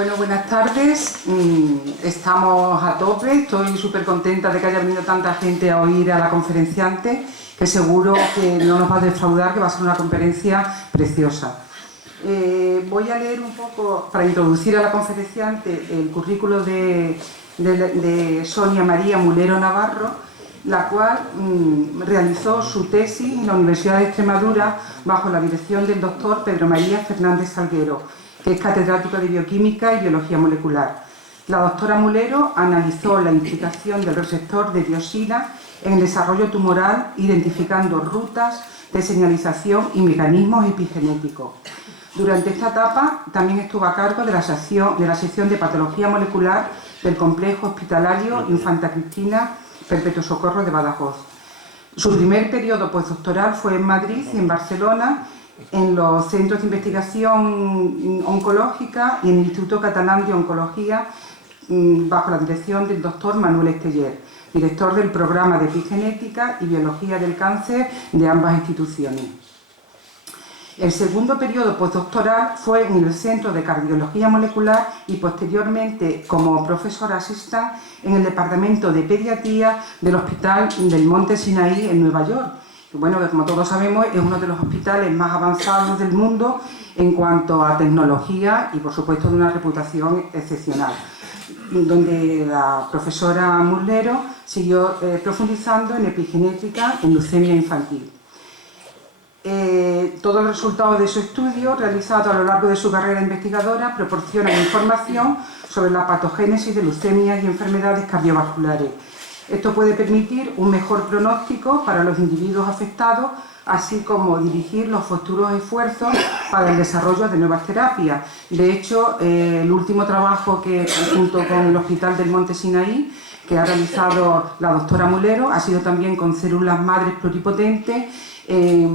Bueno, buenas tardes. Estamos a tope. Estoy súper contenta de que haya venido tanta gente a oír a la conferenciante, que seguro que no nos va a defraudar, que va a ser una conferencia preciosa. Voy a leer un poco, para introducir a la conferenciante, el currículo de Sonia María Mulero Navarro, la cual realizó su tesis en la Universidad de Extremadura bajo la dirección del doctor Pedro María Fernández Salguero, que es catedrático de Bioquímica y Biología Molecular. La doctora Mulero analizó la implicación del receptor de tiosina en el desarrollo tumoral, identificando rutas de señalización y mecanismos epigenéticos. Durante esta etapa también estuvo a cargo de la sección de patología molecular del complejo hospitalario Infanta Cristina Perpetuo Socorro de Badajoz. Su primer periodo postdoctoral fue en Madrid y en Barcelona, en los centros de investigación oncológica y en el Instituto Catalán de Oncología, bajo la dirección del doctor Manuel Esteller, director del programa de epigenética y biología del cáncer de ambas instituciones. El segundo periodo postdoctoral fue en el Centro de Cardiología Molecular y posteriormente como profesor asistente en el Departamento de Pediatría del Hospital del Monte Sinaí en Nueva York. Bueno, como todos sabemos, es uno de los hospitales más avanzados del mundo en cuanto a tecnología y, por supuesto, de una reputación excepcional, donde la profesora Mulero siguió profundizando en epigenética en leucemia infantil. Todos los resultados de su estudio, realizado a lo largo de su carrera investigadora, proporcionan información sobre la patogénesis de leucemias y enfermedades cardiovasculares. Esto puede permitir un mejor pronóstico para los individuos afectados, así como dirigir los futuros esfuerzos para el desarrollo de nuevas terapias. De hecho, el último trabajo que, junto con el Hospital del Monte Sinaí, que ha realizado la doctora Mulero, ha sido también con células madres pluripotentes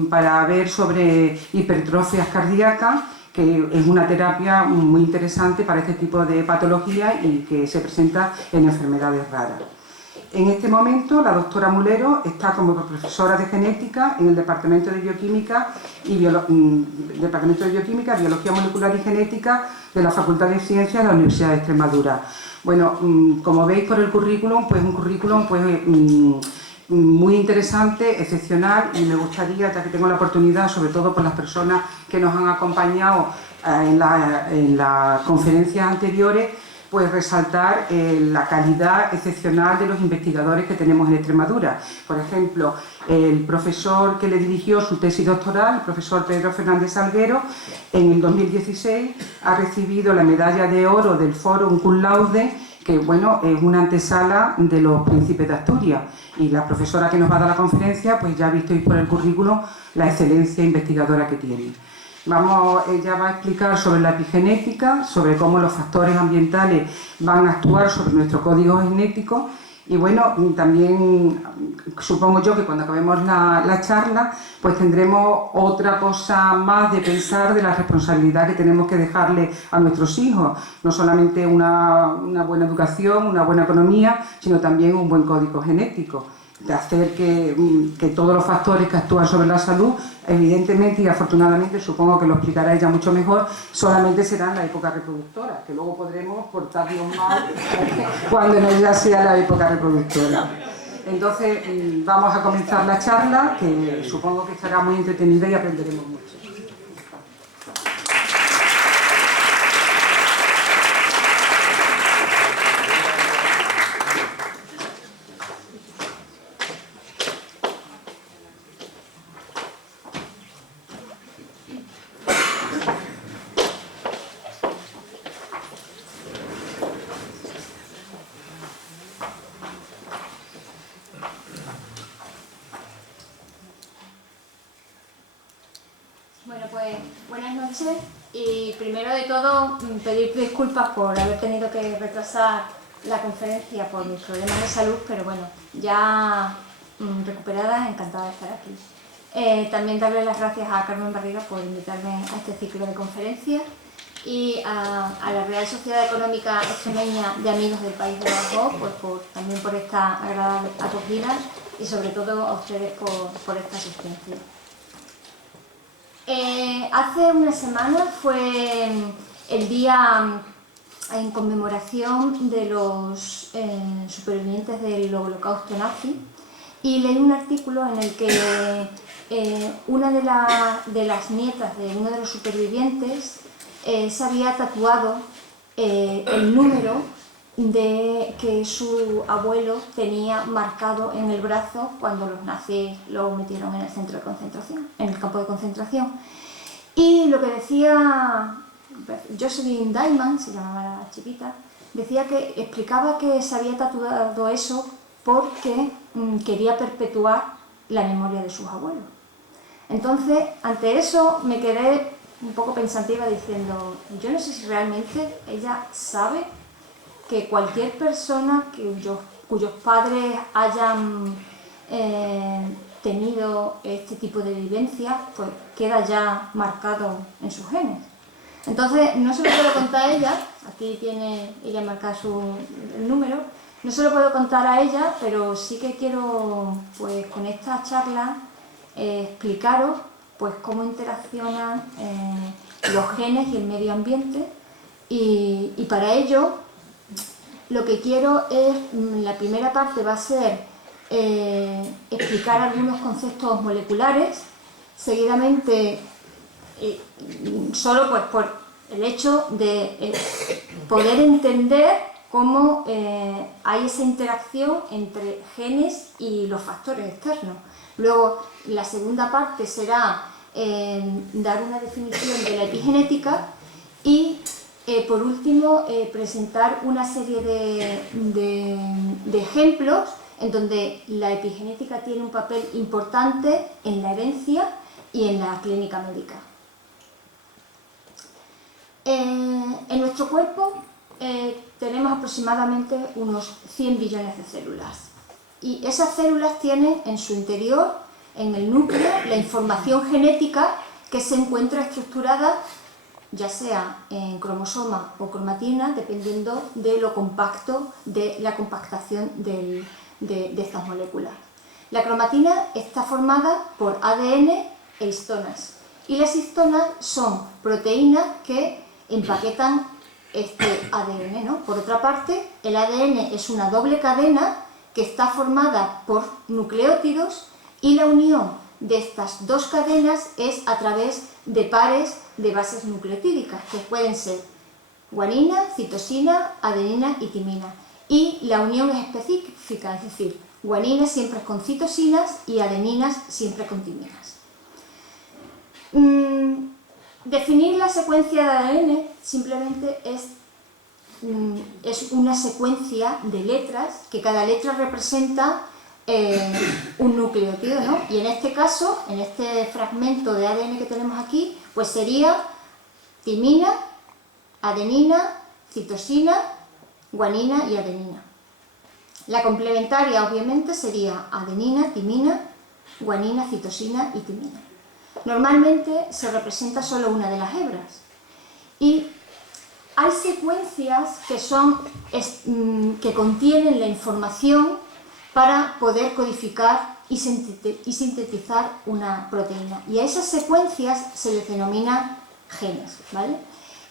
para ver sobre hipertrofias cardíacas, que es una terapia muy interesante para este tipo de patología y que se presenta en enfermedades raras. En este momento, la doctora Mulero está como profesora de genética en el Departamento de Bioquímica y Biología Molecular y Genética de la Facultad de Ciencias de la Universidad de Extremadura. Bueno, como veis por el currículum, pues un currículum muy interesante, excepcional, y me gustaría, ya que tengo la oportunidad, sobre todo por las personas que nos han acompañado en las conferencias anteriores, pues resaltar la calidad excepcional de los investigadores que tenemos en Extremadura. Por ejemplo, el profesor que le dirigió su tesis doctoral, el profesor Pedro Fernández Salguero, en el 2016 ha recibido la medalla de oro del Fórum Cum Laude, que bueno, es una antesala de los príncipes de Asturias. Y la profesora que nos va a dar la conferencia, pues ya visteis por el currículo la excelencia investigadora que tiene. Ella va a explicar sobre la epigenética, sobre cómo los factores ambientales van a actuar sobre nuestro código genético. Y bueno, también supongo yo que cuando acabemos la charla, pues tendremos otra cosa más de pensar de la responsabilidad que tenemos que dejarle a nuestros hijos. No solamente una buena educación, una buena economía, sino también un buen código genético. De hacer que todos los factores que actúan sobre la salud, evidentemente y afortunadamente, supongo que lo explicará ella mucho mejor, solamente será en la época reproductora, que luego podremos portarnos mal cuando no ya sea la época reproductora. Entonces, vamos a comenzar la charla, que supongo que estará muy entretenida y aprenderemos mucho. Bueno, pues buenas noches y primero de todo pedir disculpas por haber tenido que retrasar la conferencia por mis problemas de salud, pero bueno, ya recuperada, encantada de estar aquí. También darle las gracias a Carmen Barriga por invitarme a este ciclo de conferencias y a la Real Sociedad Económica Extremeña de Amigos del País de Badajoz, pues también por esta agradable acogida y sobre todo a ustedes por esta asistencia. Hace una semana fue el día en conmemoración de los supervivientes del Holocausto nazi, y leí un artículo en el que una de las nietas de uno de los supervivientes se había tatuado el número que su abuelo tenía marcado en el brazo cuando los nazis lo metieron en el centro de concentración, en el campo de concentración. Y lo que decía Jocelyn Diamond, se llamaba la chiquita, decía que explicaba que se había tatuado eso porque quería perpetuar la memoria de sus abuelos. Entonces, ante eso me quedé un poco pensativa diciendo, yo no sé si realmente ella sabe que cualquier persona cuyos padres hayan tenido este tipo de vivencia, pues queda ya marcado en sus genes. Entonces, no se lo puedo contar a ella, aquí tiene ella marcado el número, no se lo puedo contar a ella, pero sí que quiero, pues con esta charla, explicaros pues cómo interaccionan los genes y el medio ambiente, y para ello lo que quiero es, la primera parte va a ser explicar algunos conceptos moleculares, seguidamente solo pues por el hecho de poder entender cómo hay esa interacción entre genes y los factores externos. Luego, la segunda parte será dar una definición de la epigenética y, por último, presentar una serie de ejemplos en donde la epigenética tiene un papel importante en la herencia y en la clínica médica. En nuestro cuerpo tenemos aproximadamente unos 100 billones de células, y esas células tienen en su interior, en el núcleo, la información genética que se encuentra estructurada ya sea en cromosoma o cromatina, dependiendo de lo compacto, de la compactación de estas moléculas. La cromatina está formada por ADN e histonas, y las histonas son proteínas que empaquetan este ADN, ¿no? Por otra parte, el ADN es una doble cadena que está formada por nucleótidos, y la unión de estas dos cadenas es a través de pares de bases nucleotídicas, que pueden ser guanina, citosina, adenina y timina. Y la unión es específica, es decir, guanina siempre es con citosinas y adeninas siempre con timinas. Definir la secuencia de ADN simplemente es una secuencia de letras, que cada letra representa un nucleótido, ¿no? Y en este caso, en este fragmento de ADN que tenemos aquí, pues sería timina, adenina, citosina, guanina y adenina. La complementaria, obviamente, sería adenina, timina, guanina, citosina y timina. Normalmente se representa solo una de las hebras, y hay secuencias que contienen la información para poder codificar y sintetizar una proteína, y a esas secuencias se les denomina genes, ¿vale?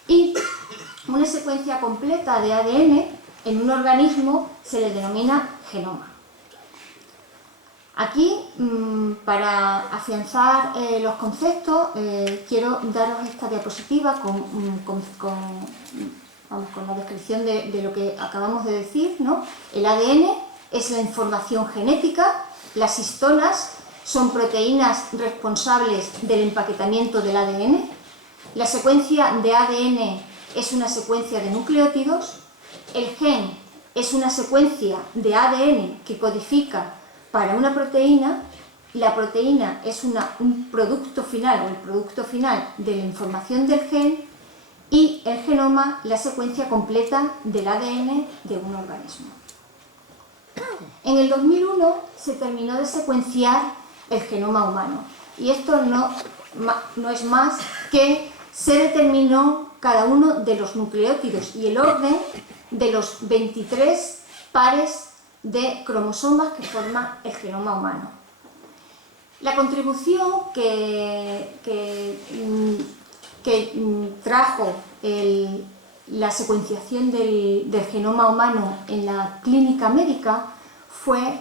Y una secuencia completa de ADN en un organismo se le denomina genoma. Aquí, para afianzar los conceptos, quiero daros esta diapositiva con la descripción de lo que acabamos de decir, ¿no? El ADN es la información genética, las histonas son proteínas responsables del empaquetamiento del ADN, la secuencia de ADN es una secuencia de nucleótidos, el gen es una secuencia de ADN que codifica para una proteína, la proteína es un producto final, o el producto final de la información del gen, y el genoma, la secuencia completa del ADN de un organismo. En el 2001 se terminó de secuenciar el genoma humano, y esto no es más que se determinó cada uno de los nucleótidos y el orden de los 23 pares de cromosomas que forman el genoma humano. La contribución que trajo el la secuenciación del genoma humano en la clínica médica fue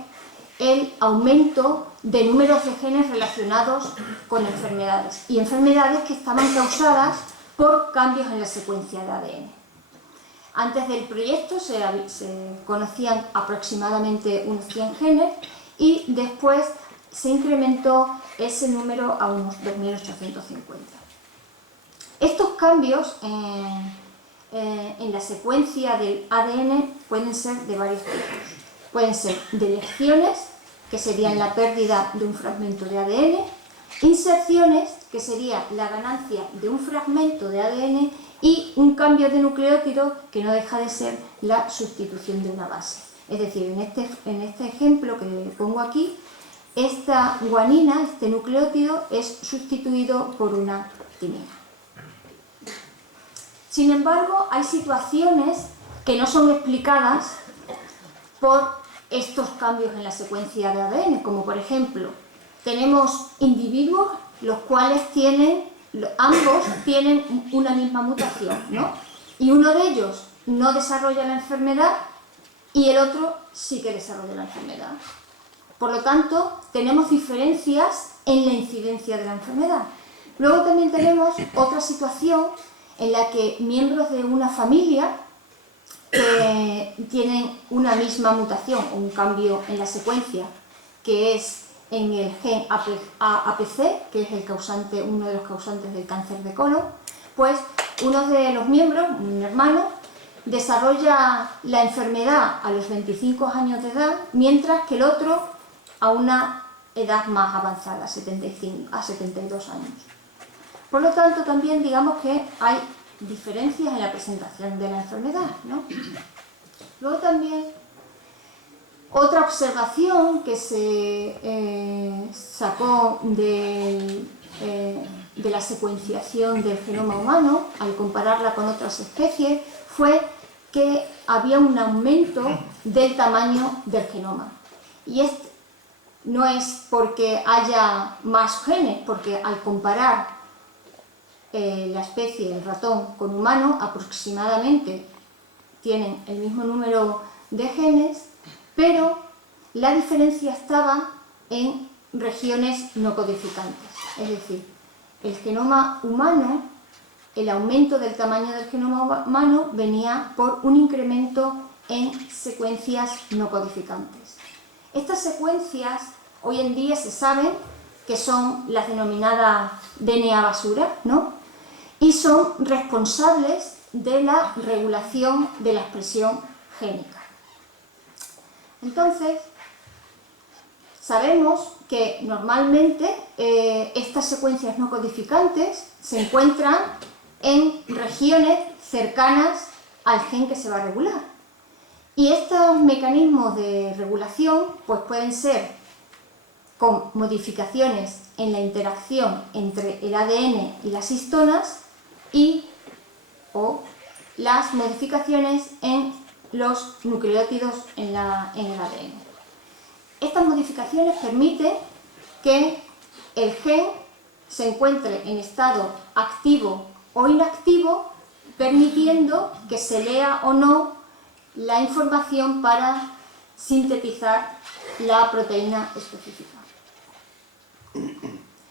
el aumento de números de genes relacionados con enfermedades y enfermedades que estaban causadas por cambios en la secuencia de ADN. Antes del proyecto se conocían aproximadamente unos 100 genes y después se incrementó ese número a unos 2.850. Estos cambios en la secuencia del ADN pueden ser de varios tipos. Pueden ser deleciones, que serían la pérdida de un fragmento de ADN, inserciones, que sería la ganancia de un fragmento de ADN, y un cambio de nucleótido, que no deja de ser la sustitución de una base. Es decir, en este ejemplo que pongo aquí, esta guanina, este nucleótido, es sustituido por una timina. Sin embargo, hay situaciones que no son explicadas por estos cambios en la secuencia de ADN, como por ejemplo, tenemos individuos los cuales ambos tienen una misma mutación, ¿no? Y uno de ellos no desarrolla la enfermedad y el otro sí que desarrolla la enfermedad. Por lo tanto, tenemos diferencias en la incidencia de la enfermedad. Luego también tenemos otra situación en la que miembros de una familia tienen una misma mutación o un cambio en la secuencia, que es en el gen APC, que es uno de los causantes del cáncer de colon, pues uno de los miembros, un hermano, desarrolla la enfermedad a los 25 años de edad, mientras que el otro a una edad más avanzada, a 72 años. Por lo tanto, también digamos que hay diferencias en la presentación de la enfermedad, ¿no? Luego también, otra observación que se sacó de la secuenciación del genoma humano, al compararla con otras especies, fue que había un aumento del tamaño del genoma. Y no es porque haya más genes, porque al comparar la especie, el ratón, con humano, aproximadamente tienen el mismo número de genes, pero la diferencia estaba en regiones no codificantes. Es decir, el genoma humano, el aumento del tamaño del genoma humano venía por un incremento en secuencias no codificantes. Estas secuencias hoy en día se saben que son las denominadas DNA basura, ¿no? Y son responsables de la regulación de la expresión génica. Entonces, sabemos que normalmente estas secuencias no codificantes se encuentran en regiones cercanas al gen que se va a regular. Y estos mecanismos de regulación pues pueden ser con modificaciones en la interacción entre el ADN y las histonas o las modificaciones en los nucleótidos en el ADN. Estas modificaciones permiten que el gen se encuentre en estado activo o inactivo, permitiendo que se lea o no la información para sintetizar la proteína específica.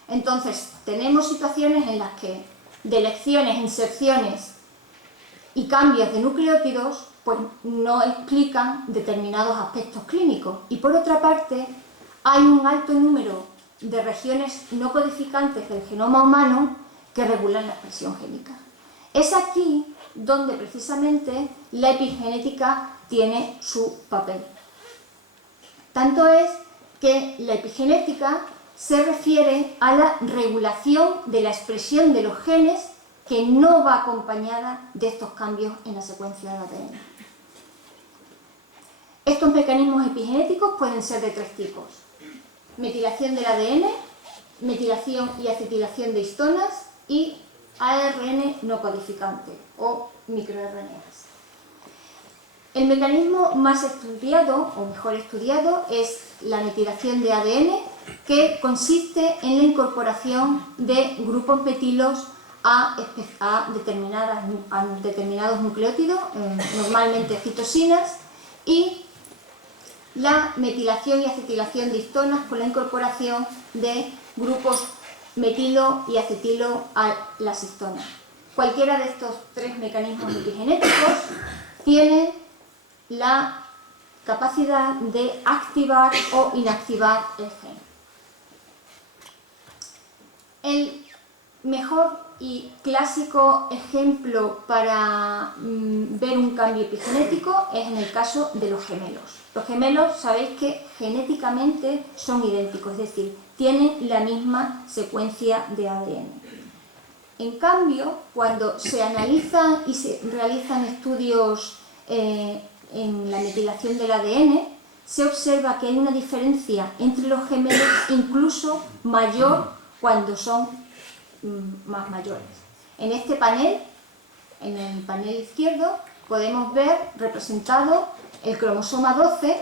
Entonces, tenemos situaciones en las que deleciones, inserciones y cambios de nucleótidos pues no explican determinados aspectos clínicos, y por otra parte hay un alto número de regiones no codificantes del genoma humano que regulan la expresión génica. Es aquí donde precisamente la epigenética tiene su papel. Tanto es que la epigenética se refiere a la regulación de la expresión de los genes que no va acompañada de estos cambios en la secuencia del ADN. Estos mecanismos epigenéticos pueden ser de tres tipos: metilación del ADN, metilación y acetilación de histonas y ARN no codificante o microRNAs. El mecanismo más estudiado, o mejor estudiado, es la metilación de ADN, que consiste en la incorporación de grupos metilos a determinados nucleótidos, normalmente citosinas, y la metilación y acetilación de histonas con la incorporación de grupos metilo y acetilo a las histonas. Cualquiera de estos tres mecanismos epigenéticos tiene la capacidad de activar o inactivar el gen. El mejor y clásico ejemplo para ver un cambio epigenético es en el caso de los gemelos. Los gemelos sabéis que genéticamente son idénticos, es decir, tienen la misma secuencia de ADN. En cambio, cuando se analizan y se realizan estudios en la metilación del ADN, se observa que hay una diferencia entre los gemelos incluso mayor cuando son más mayores. En este panel, en el panel izquierdo, podemos ver representado el cromosoma 12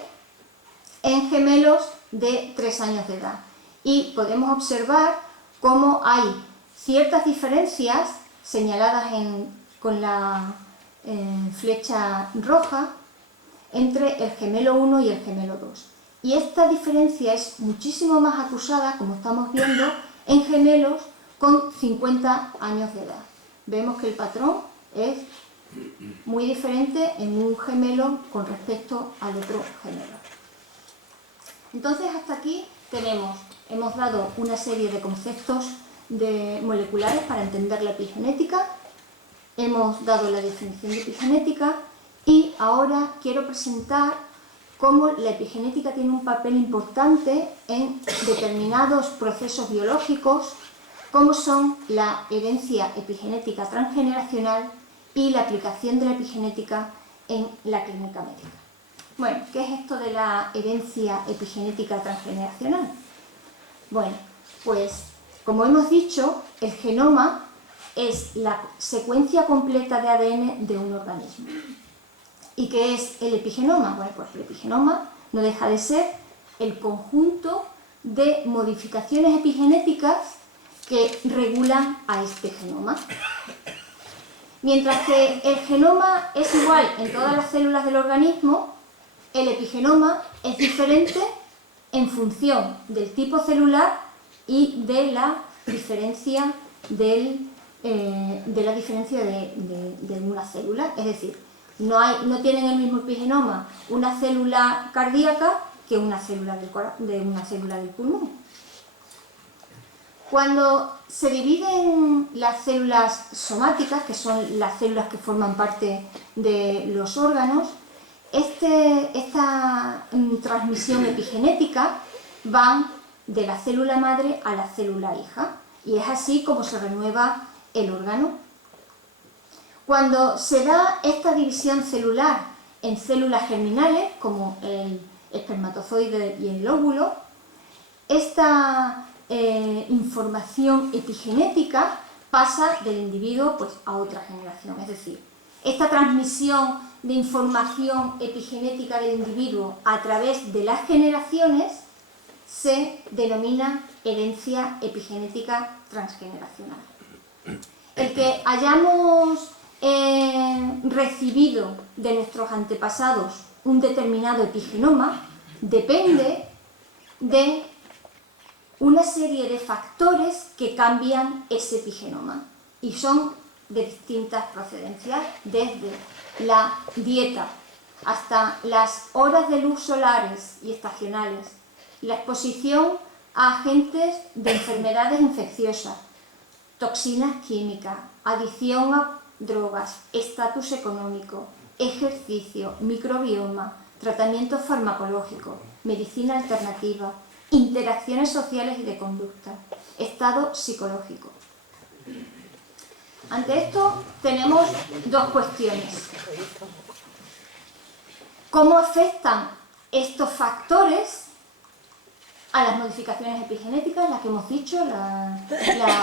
en gemelos de 3 años de edad. Y podemos observar cómo hay ciertas diferencias señaladas con la flecha roja entre el gemelo 1 y el gemelo 2. Y esta diferencia es muchísimo más acusada, como estamos viendo, en gemelos con 50 años de edad. Vemos que el patrón es muy diferente en un gemelo con respecto al otro gemelo. Entonces, hasta aquí hemos dado una serie de conceptos moleculares para entender la epigenética, hemos dado la definición de epigenética y ahora quiero presentar cómo la epigenética tiene un papel importante en determinados procesos biológicos, como son la herencia epigenética transgeneracional y la aplicación de la epigenética en la clínica médica. Bueno, ¿qué es esto de la herencia epigenética transgeneracional? Bueno, pues como hemos dicho, el genoma es la secuencia completa de ADN de un organismo. ¿Y qué es el epigenoma? Bueno, pues el epigenoma no deja de ser el conjunto de modificaciones epigenéticas que regulan a este genoma. Mientras que el genoma es igual en todas las células del organismo, el epigenoma es diferente en función del tipo celular y de la diferencia de una célula. Es decir, no tienen el mismo epigenoma una célula cardíaca que una célula del pulmón. Cuando se dividen las células somáticas, que son las células que forman parte de los órganos, esta transmisión epigenética va de la célula madre a la célula hija, y es así como se renueva el órgano. Cuando se da esta división celular en células germinales, como el espermatozoide y el óvulo, esta información epigenética pasa del individuo pues, a otra generación. Es decir, esta transmisión de información epigenética del individuo a través de las generaciones se denomina herencia epigenética transgeneracional. El que hayamos recibido de nuestros antepasados un determinado epigenoma depende de una serie de factores que cambian ese epigenoma y son de distintas procedencias, desde la dieta hasta las horas de luz solares y estacionales, la exposición a agentes de enfermedades infecciosas, toxinas químicas, adicción a drogas, estatus económico, ejercicio, microbioma, tratamiento farmacológico, medicina alternativa, interacciones sociales y de conducta, estado psicológico. Ante esto tenemos dos cuestiones. ¿Cómo afectan estos factores a las modificaciones epigenéticas, las que hemos dicho, la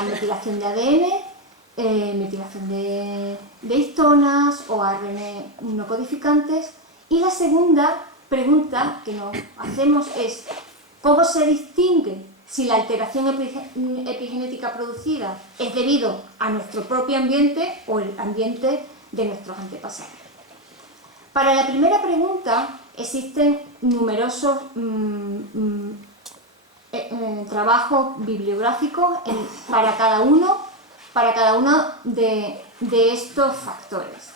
metilación de ADN, metilación de histonas o ARN no codificantes? Y la segunda pregunta que nos hacemos es ¿cómo se distingue si la alteración epigenética producida es debido a nuestro propio ambiente o el ambiente de nuestros antepasados. Para la primera pregunta existen numerosos trabajos bibliográficos para cada uno de estos factores.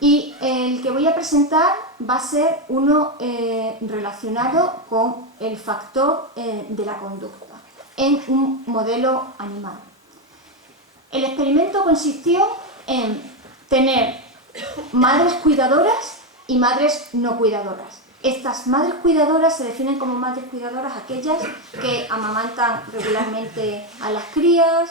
Y el que voy a presentar va a ser uno relacionado con el factor de la conducta en un modelo animal. El experimento consistió en tener madres cuidadoras y madres no cuidadoras. Estas madres cuidadoras se definen como madres cuidadoras aquellas que amamantan regularmente a las crías,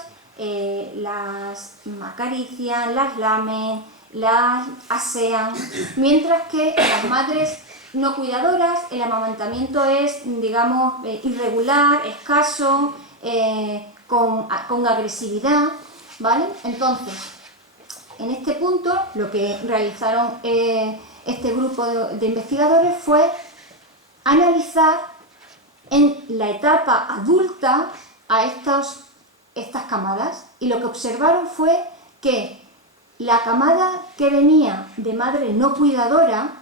las acarician, las lamen, las asean, mientras que las madres no cuidadoras el amamantamiento es, digamos, irregular, escaso, con agresividad, ¿vale? Entonces, en este punto lo que realizaron este grupo de investigadores fue analizar en la etapa adulta a estas camadas, y lo que observaron fue que la camada que venía de madre no cuidadora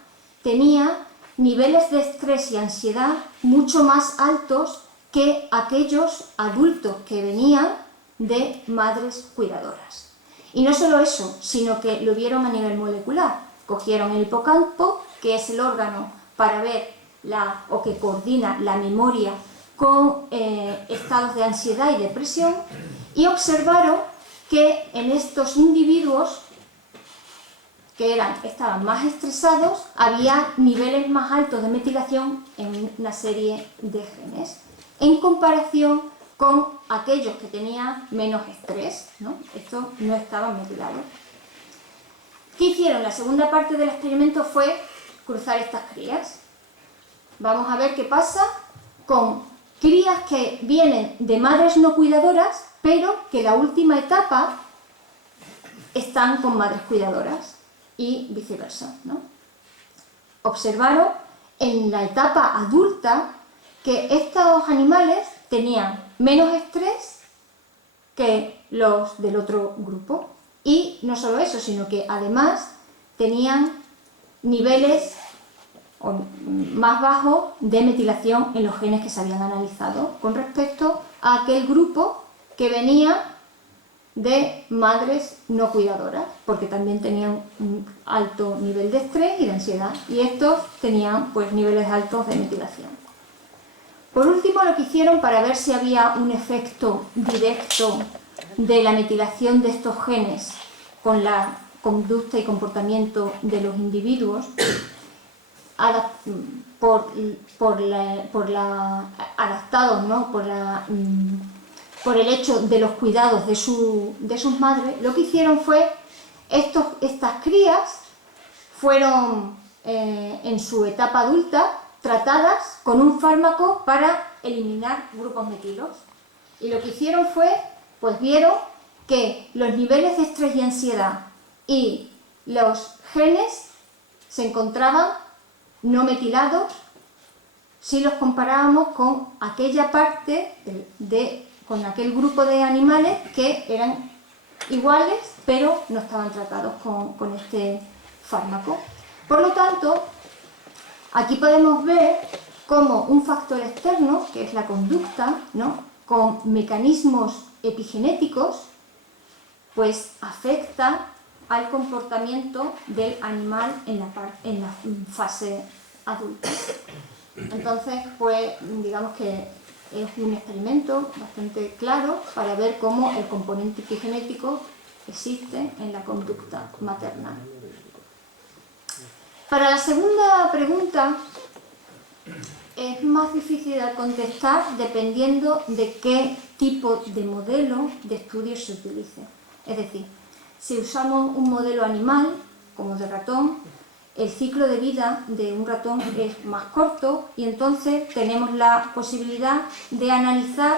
tenía niveles de estrés y ansiedad mucho más altos que aquellos adultos que venían de madres cuidadoras. Y no solo eso, sino que lo vieron a nivel molecular. Cogieron el hipocampo, que es el órgano para ver o que coordina la memoria con estados de ansiedad y depresión, y observaron que en estos individuos que estaban más estresados había niveles más altos de metilación en una serie de genes, en comparación con aquellos que tenían menos estrés, ¿no? Estos no estaban metilados. ¿Qué hicieron? La segunda parte del experimento fue cruzar estas crías. Vamos a ver qué pasa con crías que vienen de madres no cuidadoras, pero que la última etapa están con madres cuidadoras, y viceversa, ¿no? Observaron en la etapa adulta que estos animales tenían menos estrés que los del otro grupo, y no solo eso, sino que además tenían niveles más bajos de metilación en los genes que se habían analizado con respecto a aquel grupo que venía de madres no cuidadoras, porque también tenían un alto nivel de estrés y de ansiedad, y estos tenían pues niveles altos de metilación. Por último, lo que hicieron para ver si había un efecto directo de la metilación de estos genes con la conducta y comportamiento de los individuos, adaptados, ¿no? por el hecho de los cuidados de sus madres, lo que hicieron fue, estas crías fueron en su etapa adulta tratadas con un fármaco para eliminar grupos metilos. Y lo que hicieron fue, pues vieron que los niveles de estrés y ansiedad y los genes se encontraban no metilados si los comparábamos con aquella parte con aquel grupo de animales que eran iguales pero no estaban tratados con este fármaco. Por lo tanto, aquí podemos ver cómo un factor externo, que es la conducta, ¿no?, con mecanismos epigenéticos, pues afecta al comportamiento del animal en la fase adulta. Entonces, pues digamos que es un experimento bastante claro para ver cómo el componente epigenético existe en la conducta materna. Para la segunda pregunta es más difícil de contestar dependiendo de qué tipo de modelo de estudio se utilice. Es decir, si usamos un modelo animal, como de ratón, el ciclo de vida de un ratón es más corto y entonces tenemos la posibilidad de analizar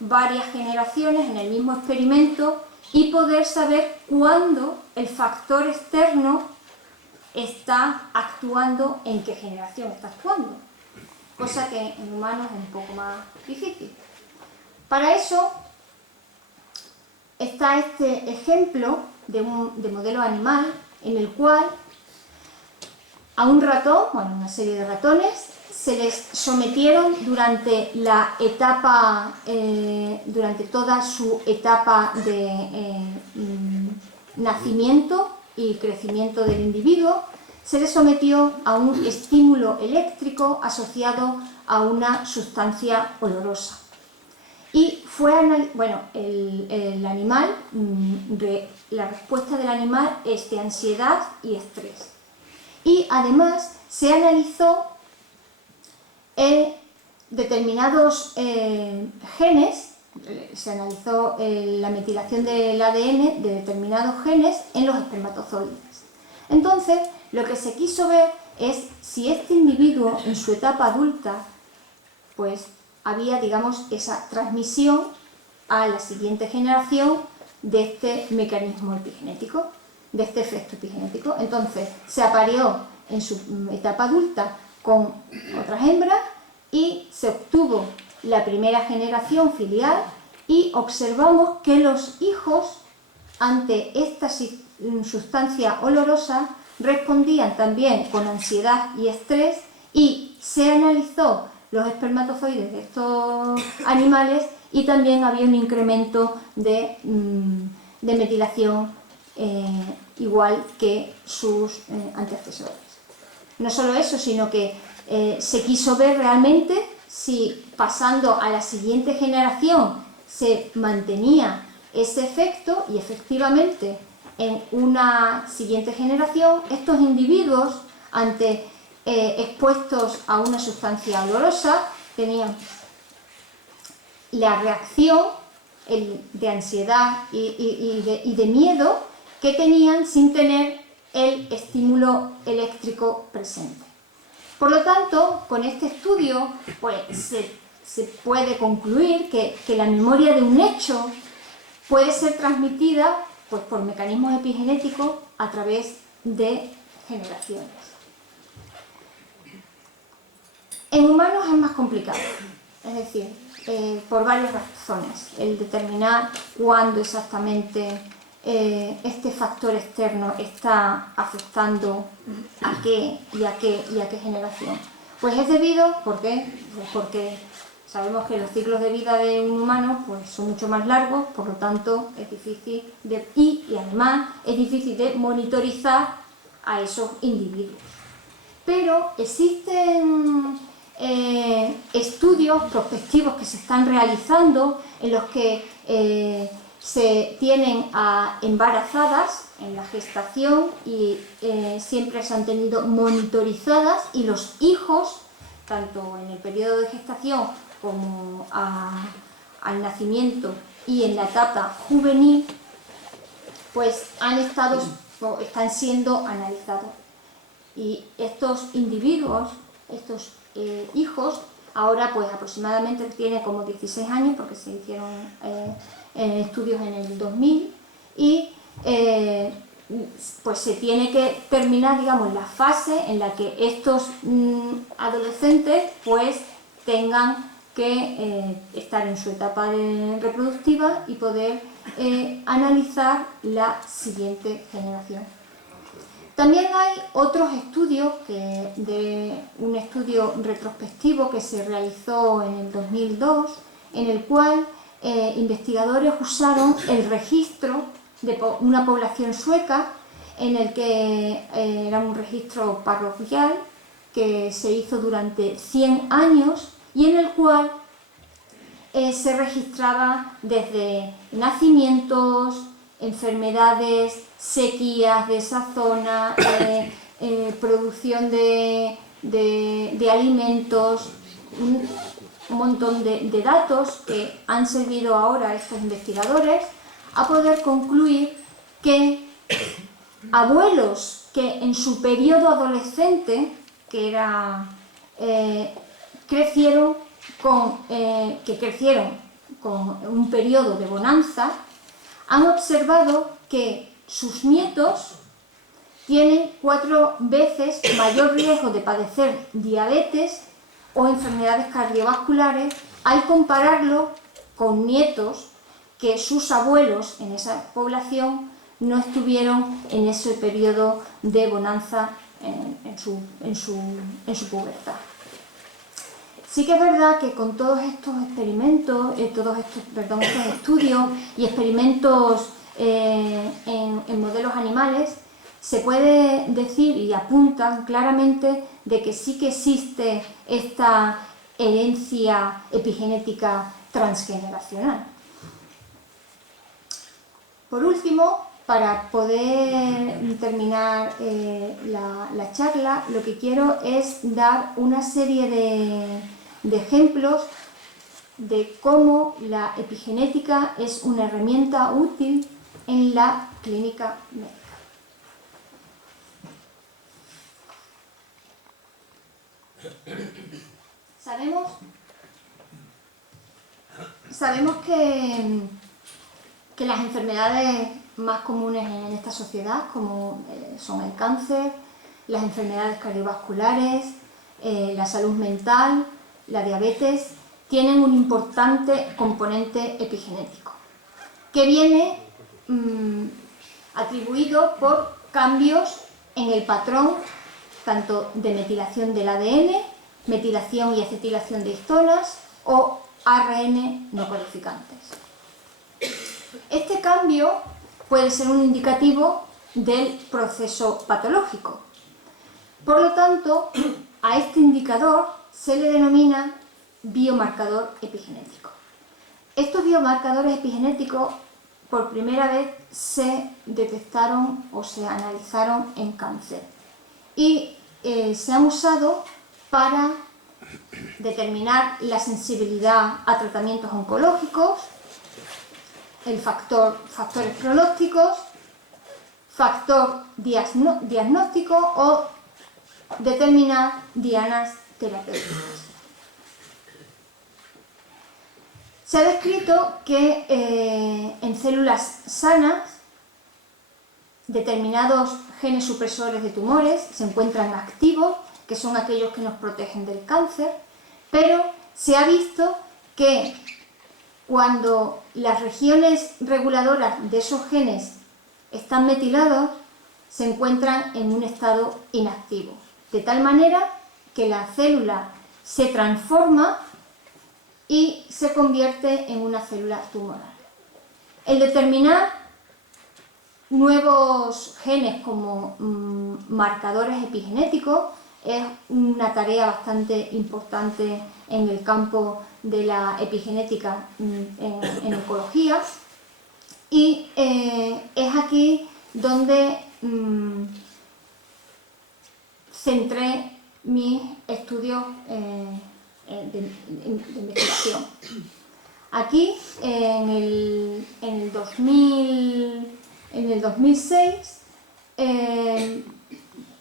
varias generaciones en el mismo experimento y poder saber cuándo el factor externo está actuando, en qué generación está actuando, cosa que en humanos es un poco más difícil. Para eso está este ejemplo de modelo animal en el cual a un ratón, bueno, una serie de ratones, se les sometieron durante la etapa, durante toda su etapa de nacimiento y crecimiento del individuo, se les sometió a un estímulo eléctrico asociado a una sustancia olorosa. Y fue, bueno, el animal, la respuesta del animal es de ansiedad y estrés. Y además se analizó determinados genes, se analizó la metilación del ADN de determinados genes en los espermatozoides. Entonces, lo que se quiso ver es si este individuo en su etapa adulta, pues había, digamos, esa transmisión a la siguiente generación de este mecanismo epigenético, de este efecto epigenético. Entonces, se apareó en su etapa adulta con otras hembras y se obtuvo la primera generación filial y observamos que los hijos ante esta sustancia olorosa respondían también con ansiedad y estrés, y se analizó los espermatozoides de estos animales y también había un incremento de metilación igual que sus antecesores. No solo eso, sino que se quiso ver realmente si pasando a la siguiente generación se mantenía ese efecto, y efectivamente en una siguiente generación estos individuos expuestos a una sustancia olorosa tenían la reacción de ansiedad y de miedo que tenían sin tener el estímulo eléctrico presente. Por lo tanto, con este estudio pues, se puede concluir que la memoria de un hecho puede ser transmitida pues, por mecanismos epigenéticos a través de generaciones. En humanos es más complicado, es decir, por varias razones. El determinar cuándo exactamente este factor externo está afectando a qué y a qué generación. Pues es debido, ¿por qué? Pues porque sabemos que los ciclos de vida de un humano pues, son mucho más largos, por lo tanto es difícil y además es difícil de monitorizar a esos individuos. Pero existen estudios prospectivos que se están realizando en los que se tienen a embarazadas en la gestación y siempre se han tenido monitorizadas, y los hijos, tanto en el periodo de gestación como al nacimiento y en la etapa juvenil, pues están siendo analizados. Y estos individuos, estos hijos, ahora pues aproximadamente tienen como 16 años, porque se hicieron estudios en el 2000, y pues se tiene que terminar, digamos, la fase en la que estos adolescentes pues tengan que estar en su etapa reproductiva y poder analizar la siguiente generación. También hay otros estudios, un estudio retrospectivo que se realizó en el 2002, en el cual investigadores usaron el registro de una población sueca, en el que era un registro parroquial que se hizo durante 100 años y en el cual se registraba desde nacimientos, enfermedades, sequías de esa zona, producción de alimentos, un montón de datos que han servido ahora a estos investigadores a poder concluir que abuelos que en su periodo adolescente, que era, crecieron con un periodo de bonanza, han observado que sus nietos tienen 4 veces mayor riesgo de padecer diabetes o enfermedades cardiovasculares al compararlo con nietos que sus abuelos en esa población no estuvieron en ese periodo de bonanza en su pubertad. Sí que es verdad que con todos estos experimentos, estos estudios y experimentos en modelos animales, se puede decir y apuntan claramente de que sí que existe esta herencia epigenética transgeneracional. Por último, para poder terminar la charla, lo que quiero es dar una serie de ejemplos de cómo la epigenética es una herramienta útil en la clínica médica. Sabemos que las enfermedades más comunes en esta sociedad, como son el cáncer, las enfermedades cardiovasculares, la salud mental, la diabetes, tienen un importante componente epigenético, que viene atribuido por cambios en el patrón tanto de metilación del ADN, metilación y acetilación de histonas o ARN no codificantes. Este cambio puede ser un indicativo del proceso patológico. Por lo tanto, a este indicador se le denomina biomarcador epigenético. Estos biomarcadores epigenéticos por primera vez se detectaron o se analizaron en cáncer y se han usado para determinar la sensibilidad a tratamientos oncológicos, factores pronósticos, factor diagnóstico o determinar dianas terapéuticas. Se ha descrito que en células sanas determinados genes supresores de tumores se encuentran activos, que son aquellos que nos protegen del cáncer, pero se ha visto que cuando las regiones reguladoras de esos genes están metilados, se encuentran en un estado inactivo, de tal manera que la célula se transforma y se convierte en una célula tumoral. El determinar nuevos genes como marcadores epigenéticos es una tarea bastante importante en el campo de la epigenética en oncología, y es aquí donde centré mis estudios de investigación. Aquí en el 2006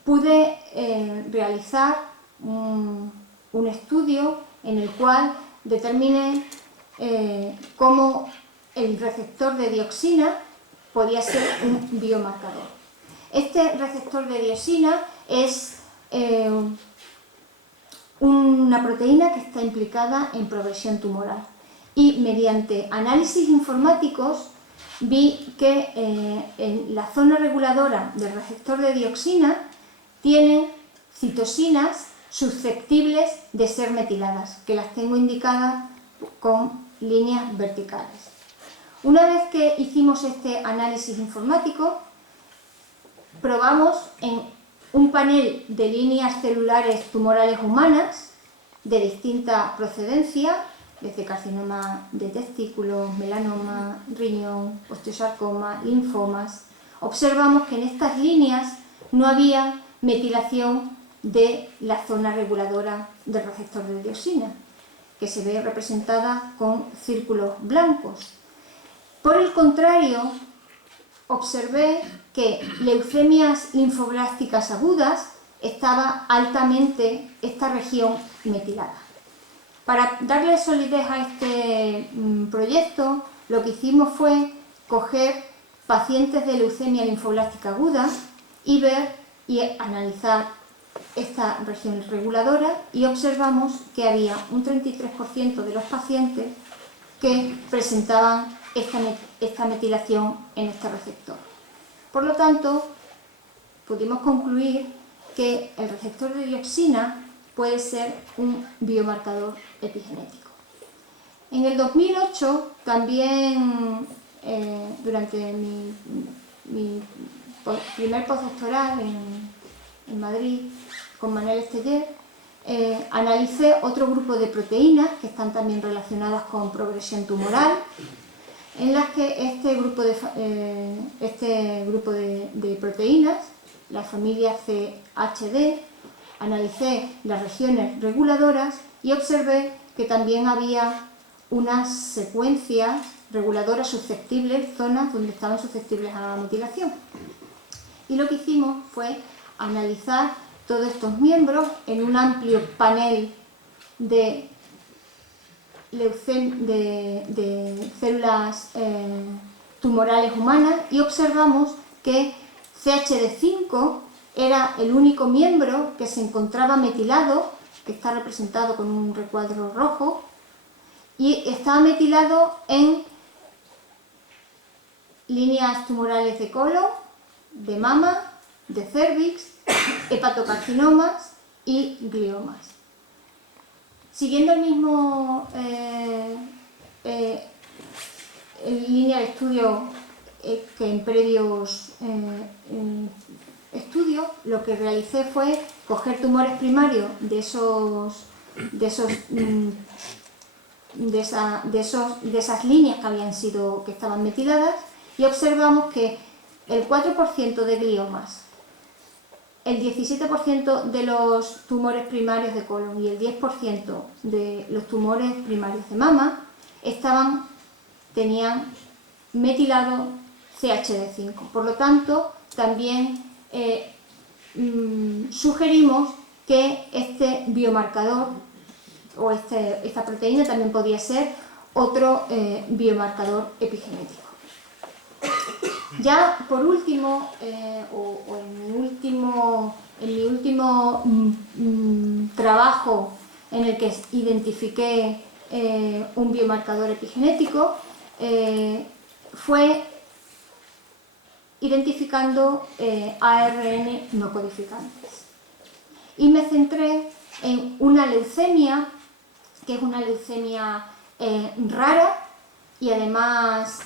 pude realizar un estudio en el cual determiné cómo el receptor de dioxina podía ser un biomarcador. Este receptor de dioxina es una proteína que está implicada en progresión tumoral, y mediante análisis informáticos vi que en la zona reguladora del receptor de dioxina tiene citosinas susceptibles de ser metiladas, que las tengo indicadas con líneas verticales. Una vez que hicimos este análisis informático, probamos en un panel de líneas celulares tumorales humanas de distinta procedencia, desde carcinoma de testículo, melanoma, riñón, osteosarcoma, linfomas. Observamos que en estas líneas no había metilación de la zona reguladora del receptor de dioxina, que se ve representada con círculos blancos. Por el contrario, observé que leucemias linfoblásticas agudas estaba altamente esta región metilada. Para darle solidez a este proyecto, lo que hicimos fue coger pacientes de leucemia linfoblástica aguda y ver y analizar esta región reguladora, y observamos que había un 33% de los pacientes que presentaban esta metilación en este receptor. Por lo tanto, pudimos concluir que el receptor de dioxina puede ser un biomarcador epigenético. En el 2008, también durante mi primer postdoctoral en Madrid con Manel Esteller, analicé otro grupo de proteínas que están también relacionadas con progresión tumoral, en las que este grupo de proteínas, la familia CHD, analicé las regiones reguladoras y observé que también había unas secuencias reguladoras susceptibles, zonas donde estaban susceptibles a la mutilación. Y lo que hicimos fue analizar todos estos miembros en un amplio panel de células tumorales humanas y observamos que CHD5 era el único miembro que se encontraba metilado, que está representado con un recuadro rojo, y estaba metilado en líneas tumorales de colon, de mama, de cervix, hepatocarcinomas y gliomas. Siguiendo el mismo línea de estudio que en previos estudios, lo que realicé fue coger tumores primarios de esas líneas que estaban metiladas y observamos que el 4% de gliomas, el 17% de los tumores primarios de colon y el 10% de los tumores primarios de mama tenían metilado CHD5. Por lo tanto, también sugerimos que este biomarcador o esta proteína también podía ser otro biomarcador epigenético. Ya por último, en mi último trabajo en el que identifiqué un biomarcador epigenético, fue identificando ARN no codificantes. Y me centré en una leucemia, que es una leucemia rara y además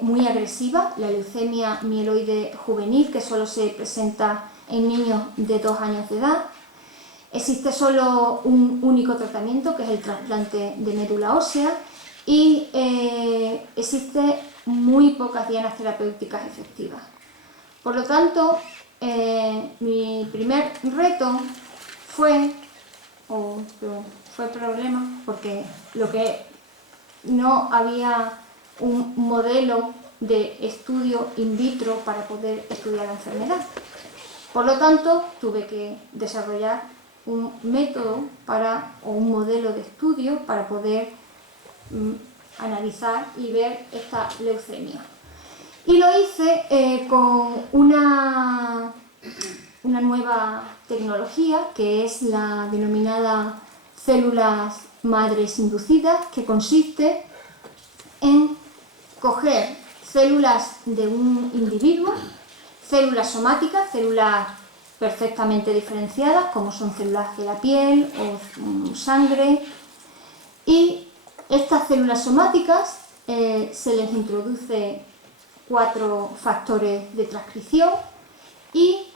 muy agresiva, la leucemia mieloide juvenil, que solo se presenta en niños de 2 años de edad. Existe solo un único tratamiento, que es el trasplante de médula ósea, y existe muy pocas dianas terapéuticas efectivas. Por lo tanto, mi primer reto fue problema, porque no había un modelo de estudio in vitro para poder estudiar la enfermedad. Por lo tanto, tuve que desarrollar un método o un modelo de estudio para poder analizar y ver esta leucemia. Y lo hice con una nueva tecnología, que es la denominada células madres inducidas, que consiste en coger células de un individuo, células somáticas, células perfectamente diferenciadas, como son células de la piel o sangre, y estas células somáticas se les introduce 4 factores de transcripción y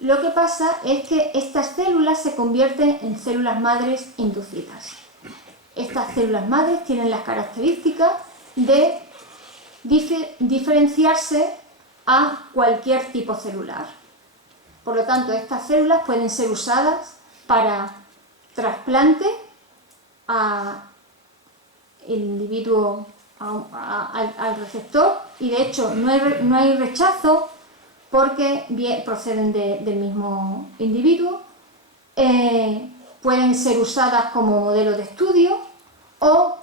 lo que pasa es que estas células se convierten en células madres inducidas. Estas células madres tienen las características de diferenciarse a cualquier tipo celular. Por lo tanto, estas células pueden ser usadas para trasplante al individuo, al receptor, y de hecho no hay rechazo porque proceden del mismo individuo. Pueden ser usadas como modelo de estudio o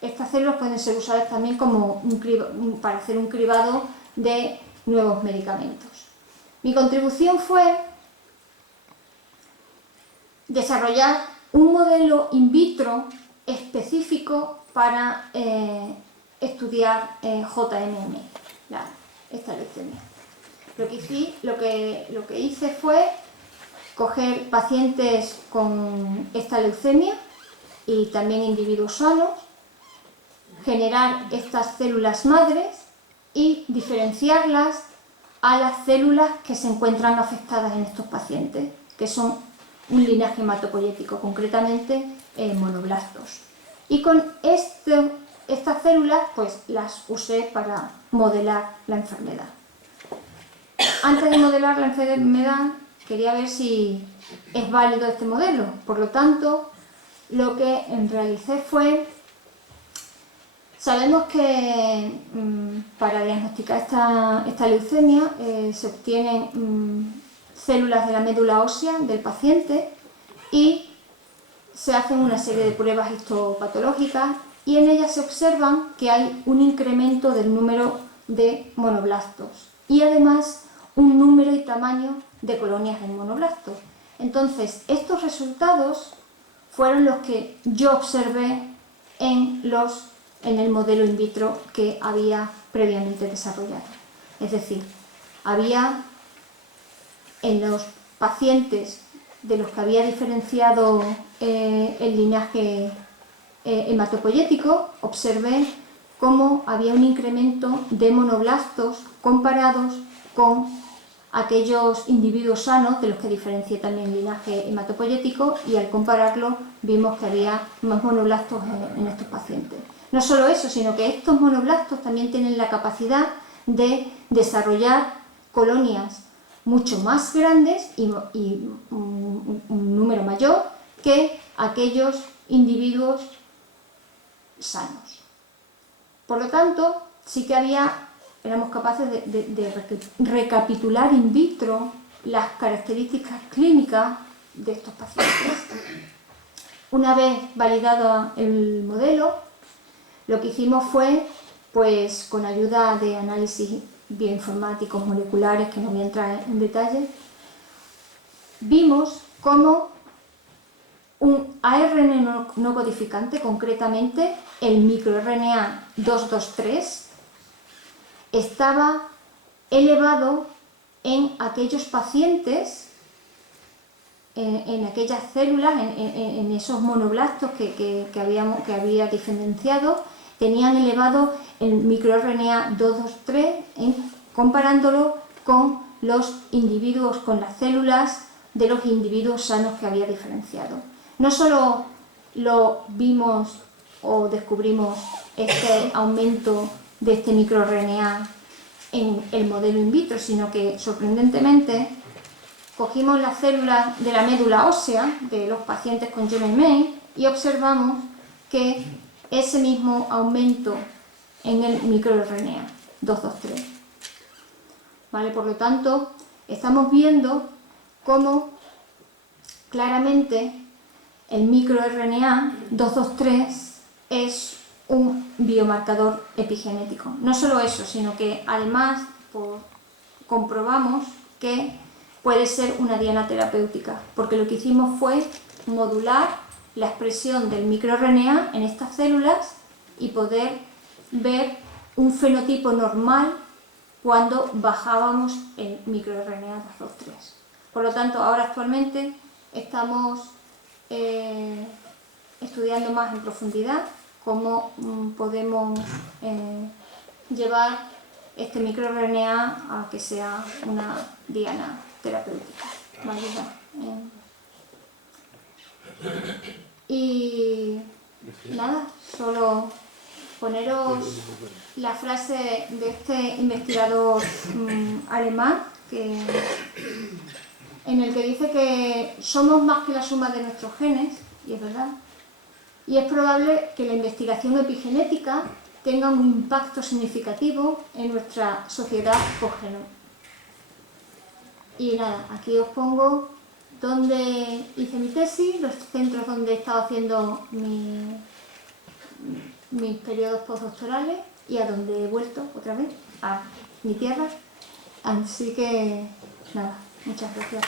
estas células pueden ser usadas también para hacer un cribado de nuevos medicamentos. Mi contribución fue desarrollar un modelo in vitro específico para estudiar JMM, esta leucemia. Lo que hice fue coger pacientes con esta leucemia y también individuos sanos, generar estas células madres y diferenciarlas a las células que se encuentran afectadas en estos pacientes, que son un linaje hematopoyético, concretamente monoblastos. Y con estas células pues las usé para modelar la enfermedad. Antes de modelar la enfermedad quería ver si es válido este modelo. Por lo tanto, lo que realicé fue... Sabemos que para diagnosticar esta leucemia se obtienen células de la médula ósea del paciente y se hacen una serie de pruebas histopatológicas y en ellas se observan que hay un incremento del número de monoblastos y además un número y tamaño de colonias de monoblastos. Entonces, estos resultados fueron los que yo observé en el modelo in vitro que había previamente desarrollado. Es decir, había en los pacientes de los que había diferenciado el linaje hematopoyético, observé cómo había un incremento de monoblastos comparados con aquellos individuos sanos de los que diferencié también el linaje hematopoyético, y al compararlo vimos que había más monoblastos en estos pacientes. No solo eso, sino que estos monoblastos también tienen la capacidad de desarrollar colonias mucho más grandes y un número mayor que aquellos individuos sanos. Por lo tanto, sí que éramos capaces de recapitular in vitro las características clínicas de estos pacientes. Una vez validado el modelo, lo que hicimos fue, pues con ayuda de análisis bioinformáticos moleculares, que no voy a entrar en detalle, vimos cómo un ARN no codificante, concretamente el microRNA 223, estaba elevado en aquellos pacientes, en aquellas células, en esos monoblastos que había diferenciado, tenían elevado el microRNA 223 comparándolo con los individuos, con las células de los individuos sanos que había diferenciado. No solo lo vimos o descubrimos este aumento de este microRNA en el modelo in vitro, sino que sorprendentemente cogimos las células de la médula ósea de los pacientes con JMA y observamos que ese mismo aumento en el microRNA 223. ¿Vale? Por lo tanto, estamos viendo cómo claramente el microRNA 223 es un biomarcador epigenético. No solo eso, sino que además comprobamos que puede ser una diana terapéutica, porque lo que hicimos fue modular la expresión del microRNA en estas células y poder ver un fenotipo normal cuando bajábamos el microRNA 223. Por lo tanto, ahora actualmente estamos estudiando más en profundidad cómo podemos llevar este microRNA a que sea una diana terapéutica. ¿Vale? Y nada, solo poneros la frase de este investigador alemán en el que dice que somos más que la suma de nuestros genes, y es verdad, y es probable que la investigación epigenética tenga un impacto significativo en nuestra sociedad post-genoma. Y nada, aquí os pongo donde hice mi tesis, los centros donde he estado haciendo mis periodos postdoctorales y a donde he vuelto otra vez, a mi tierra. Así que nada, muchas gracias.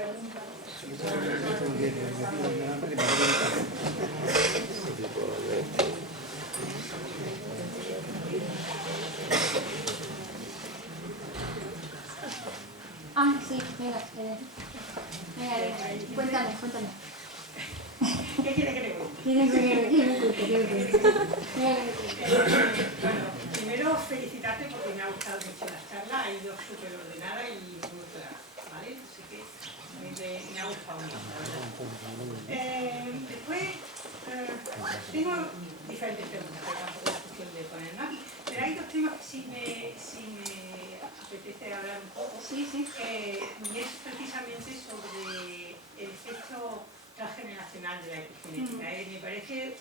Ah, sí, venga, cuéntame. ¿Qué quiere que le cuente? Bueno, primero felicitarte porque me ha gustado mucho la charla, ha ido súper ordenada y muy clara, ¿vale? Así que me ha gustado mucho, la verdad. Después, tengo diferentes preguntas, pero tampoco es cuestión de poner más. Pero hay dos temas que sí me apetece hablar un poco. Sí. Y es precisamente sobre el efecto transgeneracional de la epigenética. Me parece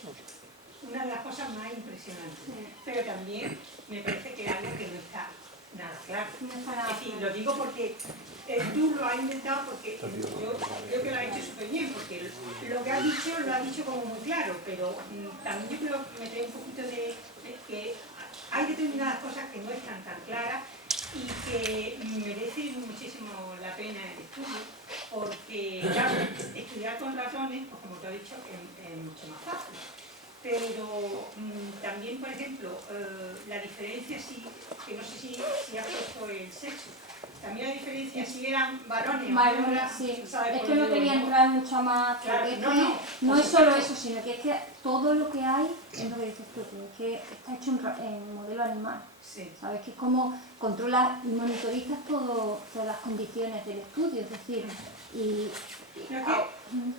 una de las cosas más impresionantes, pero también me parece que es algo que no está nada claro. Es decir, lo digo porque tú lo has inventado, porque yo creo que lo has hecho súper bien, porque lo que has dicho lo has dicho como muy claro, pero también yo creo que me trae un poquito de que hay determinadas cosas que no están tan claras y que merecen muchísimo la pena el estudio, porque claro, estudiar con ratones, pues como te he dicho, es mucho más fácil. Pero también, por ejemplo, la diferencia, que no sé si has puesto el sexo, también la diferencia si eran varones o hembras, sí. ¿sabes? Es que no quería entrar mucho más, porque Claro, es que no es solo eso, sino que es que todo lo que hay, es lo que dices tú, que es que está hecho en modelo animal. Sí. ¿Sabes? Que es como controlas y monitorizas todas las condiciones del estudio, es decir, No,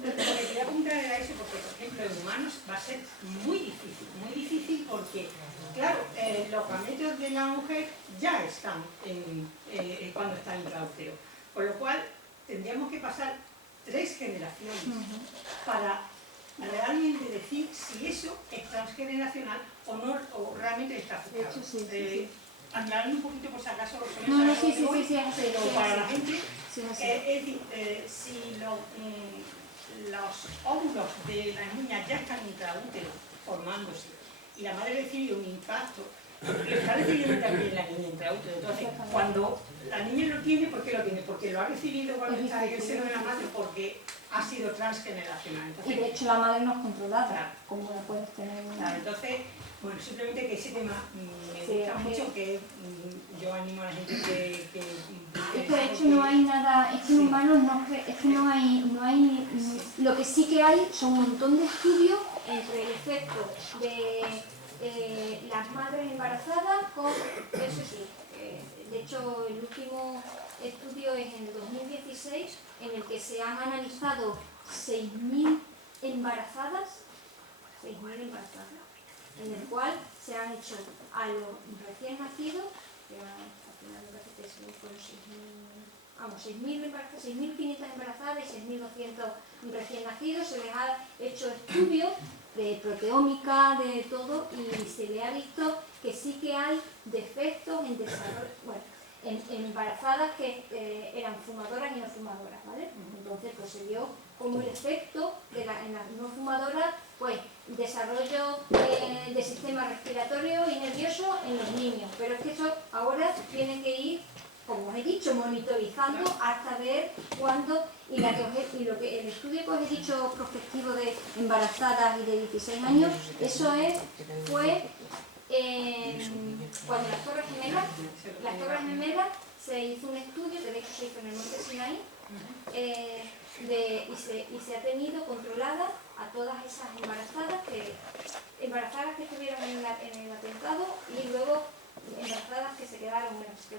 lo que quería apuntar era eso, porque por ejemplo en humanos va a ser muy difícil porque, claro, los gametos de la mujer ya están cuando está en intraútero, con lo cual tendríamos que pasar 3 generaciones para realmente decir si eso es transgeneracional o no, o realmente está afectado. De hecho, sí. Aclarando un poquito por si acaso, Sí, para la gente, sí. es decir, si los óvulos de las niñas ya están intraútero formándose y la madre recibe un impacto, lo está recibiendo también la niña intraútero. Entonces, cuando la niña lo tiene, ¿por qué lo tiene? Porque lo ha recibido cuando está en el seno de la madre, porque ha sido transgeneracional. Entonces, y de hecho la madre no es controlada, claro, como la puedes tener. Claro, entonces, bueno, simplemente que ese tema me gusta mucho, que yo animo a la gente que es que de hecho no hay nada, es que en humanos es que no hay lo que sí que hay son un montón de estudios entre el efecto de las madres embarazadas con, eso sí, de hecho el último estudio es en el 2016 en el que se han analizado 6.000 embarazadas, en el cual se han hecho a los recién nacidos, que al final me parece que fueron 6.500 embarazadas y 6.200 recién nacidos, se les ha hecho estudios de proteómica, de todo, y se le ha visto que sí que hay defectos en desarrollo, bueno, en embarazadas que eran fumadoras y no fumadoras, ¿vale? Entonces pues se vio como el efecto en las no fumadoras, pues desarrollo de sistema respiratorio y nervioso en los niños, pero es que eso ahora tiene que ir, como os he dicho, monitorizando hasta ver cuándo, y lo que el estudio que os he dicho prospectivo de embarazadas y de 16 años, eso fue cuando las Torres Gemelas se hizo un estudio, que de hecho se hizo en el Monte Sinaí, y se ha tenido controlada a todas esas embarazadas que estuvieron en el atentado y luego embarazadas que se quedaron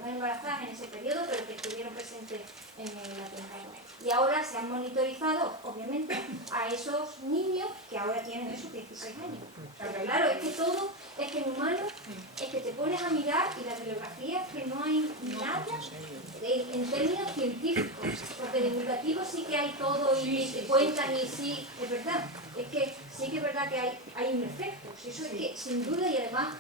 embarazadas en ese periodo, pero que estuvieron presentes en el atentado. Y ahora se han monitorizado, obviamente, a esos niños que ahora tienen esos 16 años. Pero claro, es que en humanos, es que te pones a mirar y la bibliografía es que no hay nada en términos científicos, porque divulgativos sí que hay todo y te cuentan y sí, es verdad. Es que sí que es verdad que hay un efecto, eso es que sin duda, y además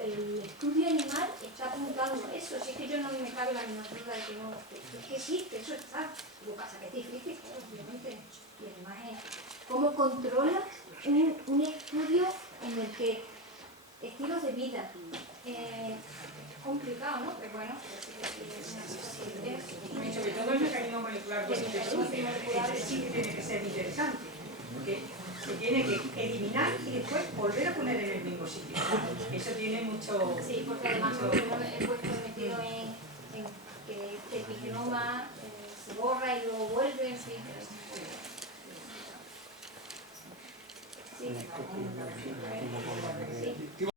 el estudio animal está apuntando a eso, si es que yo no me cabe la menor duda de que no, es que existe, eso está. Lo que pasa es que es difícil, obviamente, y además es cómo controlas un estudio en el que estilos de vida, es complicado, ¿no? Pero bueno, y sobre todo el mecanismo genoma molecular pues, se produce. Entonces sí que tiene que ser interesante, porque se tiene que eliminar y después volver a poner en el mismo sitio. Eso tiene mucho... Sí, porque además he puesto metido en que el epigenoma se borra y luego vuelve, en fin. Sí. Te